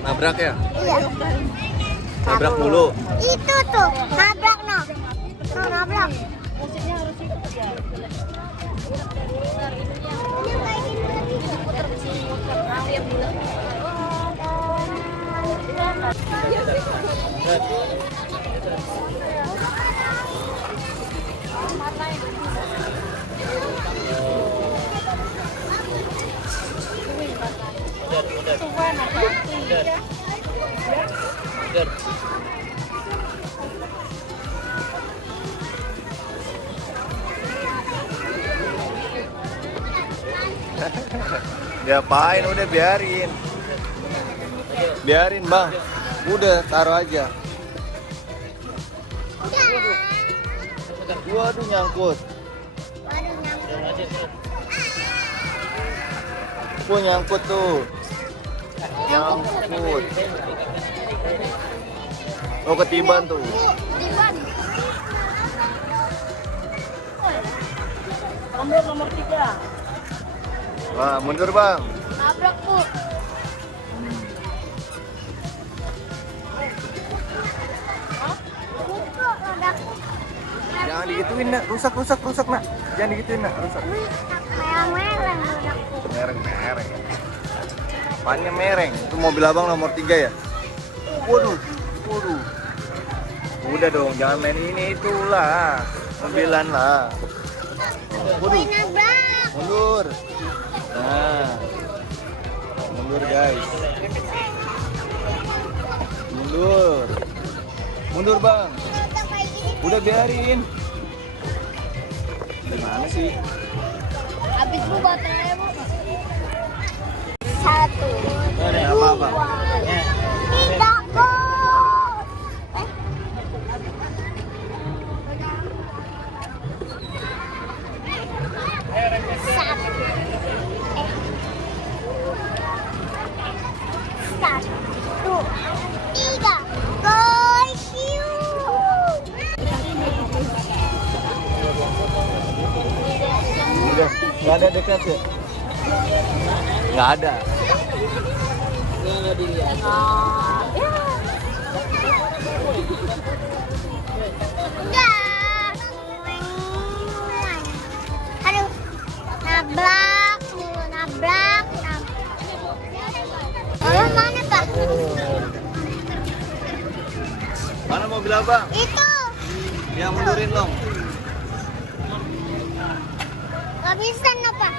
Nabrak ya? Iya. Nabrak mulu. Itu tuh, nabrak no. No, nabrak. Diapain? Udah biarin. Biarin bang. Udah taruh aja. Waduh nyangkut. Nyangkut tuh. Nyangkut. Oh ketiban tuh. Nomor 3. Wah mundur bang. Nabrak bu. Jangan digituin nak, rusak nak. Jangan digituin nak, rusak. Mereng-mereng. Mereng. Pannya mereng. Itu mobil abang nomor 3 ya? Waduh. Udah dong, jangan main ini itulah. Mobilan lah. Waduh. Mundur. Nah. Mundur guys. Mundur bang. Udah biarin. Gimana sih? Habis bu baterainya bu. 1, Ini apa? 3, go. Satu, 3, go. Udah, nggak ada dekat ya? Nggak ada. Aduh, nabrak. Mana Pak? Mana mobil abang? Itu. Dia mundurin dong. Gak bisa no Pak.